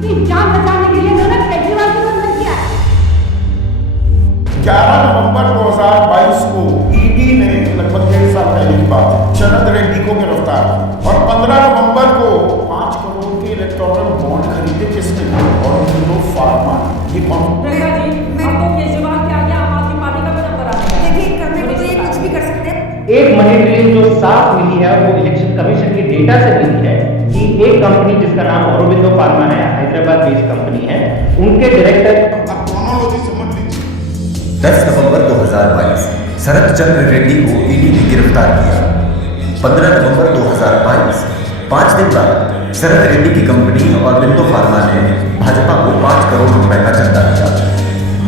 जान बचाने के लिए उन्होंने केजरीवाल को बंधन किया है। 11 नवंबर 2022 को ईडी ने लगभग 1.5 साल पहले की बात है शरद रेड्डी को गिरफ्तार किया और 15 नवंबर को 5 करोड़ के इलेक्टोरल बॉन्ड खरीदे किसने और हिंदू फार्मा ये कौन? आपको केजरीवाल के आगे आम आदमी पार्टी का बना बना देखिए करने को तो ये कुछ भी कर सकते हैं। एक मनी ट्रेल जो साफ मिली है वो इलेक्शन कमीशन के डेटा से मिली है कि एक कंपनी जिसका नाम औरोबिंदो फार्मा है, हैदराबाद बेस्ड कंपनी है, उनके डायरेक्टर। अब क्रोनोलॉजी समझ लीजिए। 10 नवंबर 2022 शरद चंद्र रेड्डी को ईडी ने गिरफ्तार किया। 15 नवंबर 2022 5 दिन बाद शरद रेड्डी की कंपनी औरोबिंदो फार्मा ने भाजपा को 5 करोड़ रुपए का चंदा दिया।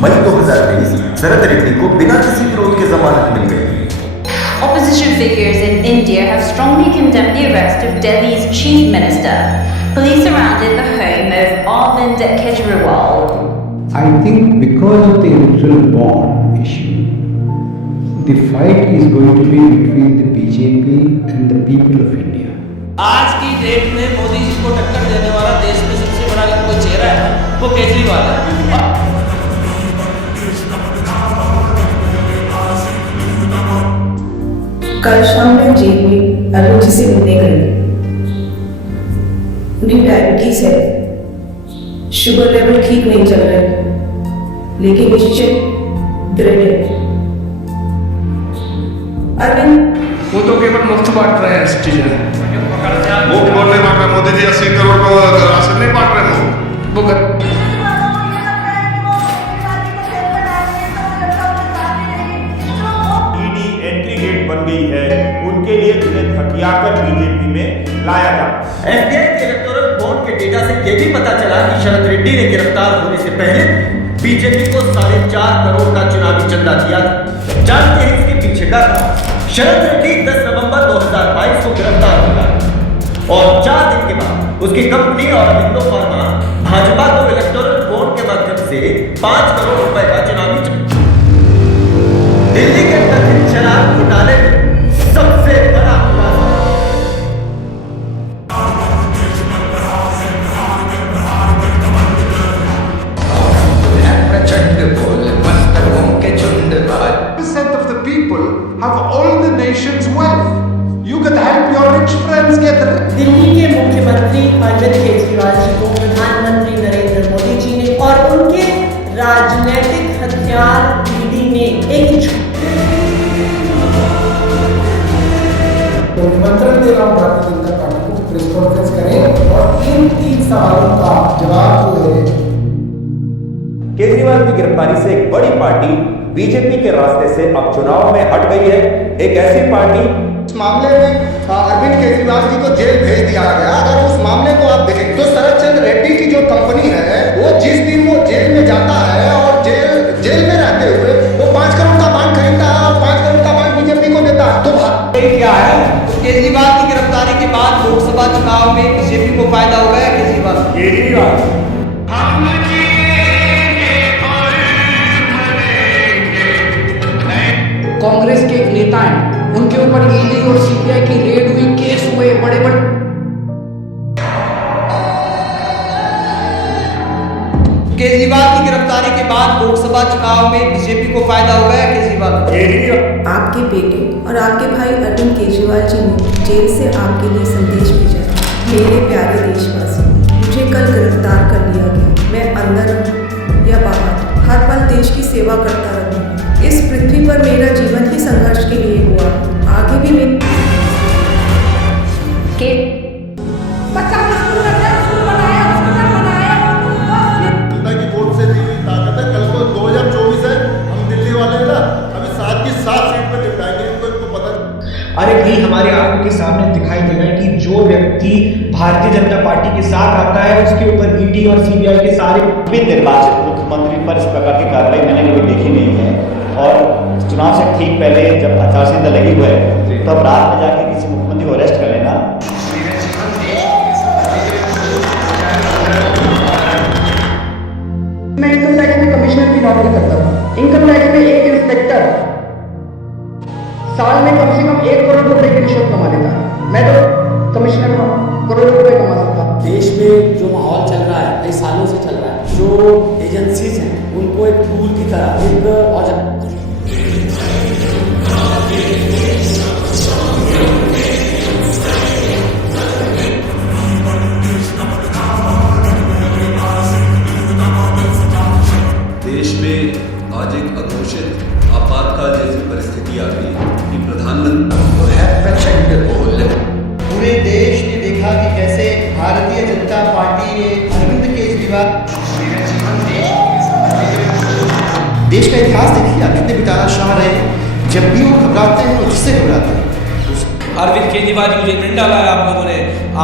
मई 2023 शरद रेड्डी को बिना किसी विरोध के जमानत मिल गई। Opposition figures in India have strongly condemned the arrest of Delhi's chief minister. Police surrounded the home of Arvind Kejriwal. I think because of the electoral bond issue, the fight is going to be between the BJP and the people of India. आज की date में मोदी जी को टक्कर देने वाला देश में सबसे बड़ा अगर कोई चेहरा है वो केजरीवाल है। कल शाम में जेल में अरुण जी से मिलने गई। उन्हें डायबिटीज है, शुगर लेवल ठीक नहीं चल रहा है, लेकिन निश्चय दृढ़ है। अरविंद वो तो केवल मुफ्त बांट रहे हैं सिटीजन। वो बोलने वाला मोदी जी 80 करोड़ को राशन नहीं बांट रहे हैं वो बन गई है उनके लिए जिन्हें धकियाकर बीजेपी में लाया जा। एफबीआई के इलेक्टोरल बॉन्ड के डेटा से यह भी पता चला कि शरद रेड्डी ने गिरफ्तार होने से पहले बीजेपी को 4.5 करोड़ का चुनावी चंदा दिया। जानते हैं इसके पीछे का राज। शरद रेड्डी 10 नवंबर 2022 को गिरफ्तार हुआ और 4 दिन के बाद उसकी कंपनी औरोबिंदो फार्मा भाजपा को इलेक्टोरल बॉन्ड के माध्यम से 5 करोड़ रुपए का चुनावी दिल्ली के कथित शराब घोटाले में सबसे बड़ा खुलासा। % of the people have all the nation's wealth. You can help your rich friends get rich. Delhi के मुख्यमंत्री अरविंद केजरीवाल जी को प्रधानमंत्री नरेंद्र मोदी जी ने और उनके राजनीतिक हथियार ईडी ने एक निमंत्रण दे रहा हूँ भारतीय जनता पार्टी को प्रेस कॉन्फ्रेंस करें और इन 3 सवालों का जवाब जो है। केजरीवाल की गिरफ्तारी से एक बड़ी पार्टी बीजेपी के रास्ते से अब चुनाव में हट गई है। एक ऐसी पार्टी इस मामले में अरविंद केजरीवाल जी को जेल भेज दिया गया। अगर उस मामले को आप देखें तो शरद चंद्र रेड्डी की जो कंपनी है वो जिस दिन वो जेल में जाता है और जेल में रहते हुए वो 5 करोड़ का बॉन्ड खरीदता है और 5 करोड़ का बॉन्ड बीजेपी को देता है। तो क्या है केजरीवाल की गिरफ्तारी के बाद लोकसभा चुनाव में बीजेपी को फायदा होगा या केजरीवाल? कांग्रेस के एक नेता हैं, उनके ऊपर ईडी और सीबीआई की रेड हुई, केस हुए बड़े बड़े। केजरीवाल की गिरफ्तारी के बाद लोकसभा चुनाव में बीजेपी को फायदा होगा या केजरीवाल? आपके बेटे और आपके भाई अरविंद केजरीवाल जी ने जेल से आपके लिए संदेश भेजा। मेरे प्यारे देशवासी, मुझे कल गिरफ्तार कर लिया गया। मैं अंदर हूँ या बाहर, हर पल देश की सेवा करता रहूँगी। इस पृथ्वी पर मेरा जीवन ही संघर्ष के लिए हुआ, आगे भी मैं बच्चा स्कूल बनाया, हॉस्पिटल बनाया। जनता की वोट से दी गई ताकत है। कल को 2024 है, हम दिल्ली वाले ना अभी 7 की 7 सीट पर निपटाएंगे। इनको पता। अरे भाई हमारे आंखों के सामने दिखाई दे रहा है कि जो व्यक्ति भारतीय जनता पार्टी के साथ आता है उसके ऊपर ईडी और सीबीआई के सारे निर्वाचित मुख्यमंत्री पर इस प्रकार की कार्रवाई मैंने कभी देखी नहीं है। और चुनाव से ठीक पहले जब आचार संहिता लगी हुई है तब रात में जाके किसी मुख्यमंत्री को अरेस्ट कर लेना। मैं इनकम टैक्स में कमिश्नर की नौकरी करता था। इनकम टैक्स में एक इंस्पेक्टर साल में कम से कम 1 करोड़ रुपए की रिश्वत कमा लेता है। मैं तो कमिश्नर करोड़ों रुपए कमा सकता। देश में जो माहौल चल रहा है, जो एजेंसीज हैं उनको एक टूल की तरह एक औजार देश में आज एक अघोषित आपातकाल जैसी परिस्थिति आ गई कि प्रधानमंत्री पूरे देश ने देखा कि कैसे भारतीय जनता पार्टी ने अरविंद केजरीवाल देश का इतिहास देखिए आप कितने बेचारा शाह रहे, जब भी वो घबराते हैं वो जिससे घबराते हैं। अरविंद केजरीवाल जी को जेल में नहीं डाला है आप लोगों ने,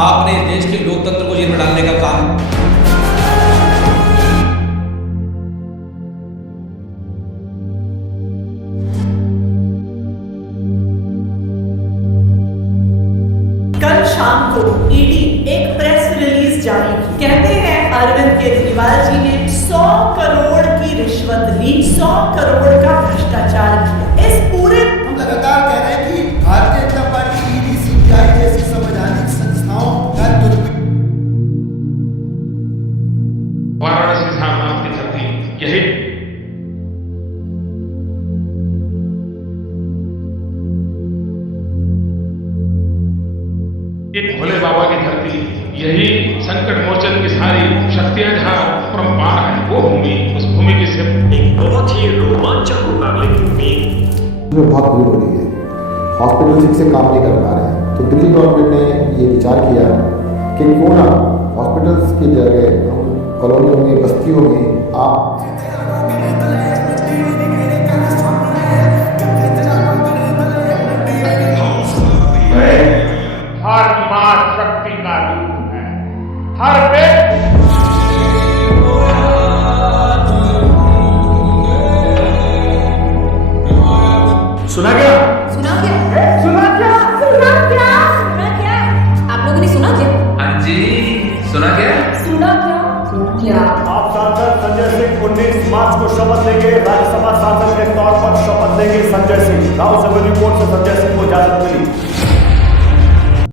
आपने देश के लोकतंत्र को जेल में डालने का काम। कल शाम को ईडी एक प्रेस रिलीज जारी की। कहते हैं अरविंद केजरीवाल जी ने 100 करोड़ की रिश्वत ली, 100 करोड़ का भ्रष्टाचार किया। इस पूरे हम लगातार कह रहे हैं कि Bharatiya Janata party ED CBI जैसी संवैधानिक संस्थाओं का दुरुपयोग। वाराणसी सामनाथ की धरती यही भोले बाबा की धरती, यही संकट मोचन की सारी शक्तियां जहाँ परम्पार है, वो भूमि, उस भूमि की सिर्फ एक बहुत ही रोमांचक मुकाबले की उम्मीद। बहुत भीड़ हो रही है, हॉस्पिटल ठीक से काम नहीं कर पा रहे हैं, तो दिल्ली गवर्नमेंट ने ये विचार किया कि क्यों ना हॉस्पिटल्स की जगह कॉलोनियों में, बस्तियों में आप हर मां शक्ति का रूप है, हर व्यक्ति सुना क्या? सुना क्या? सुना क्या? सुना क्या? सुना क्या? आप लोगों ने सुना क्या? हाँ जी, सुना क्या? सुना क्या? सुना क्या? आप सांसद संजय सिंह 19 मार्च को शपथ लेंगे, राज्यसभा सांसद के तौर पर शपथ लेंगे संजय सिंह। Rao seven report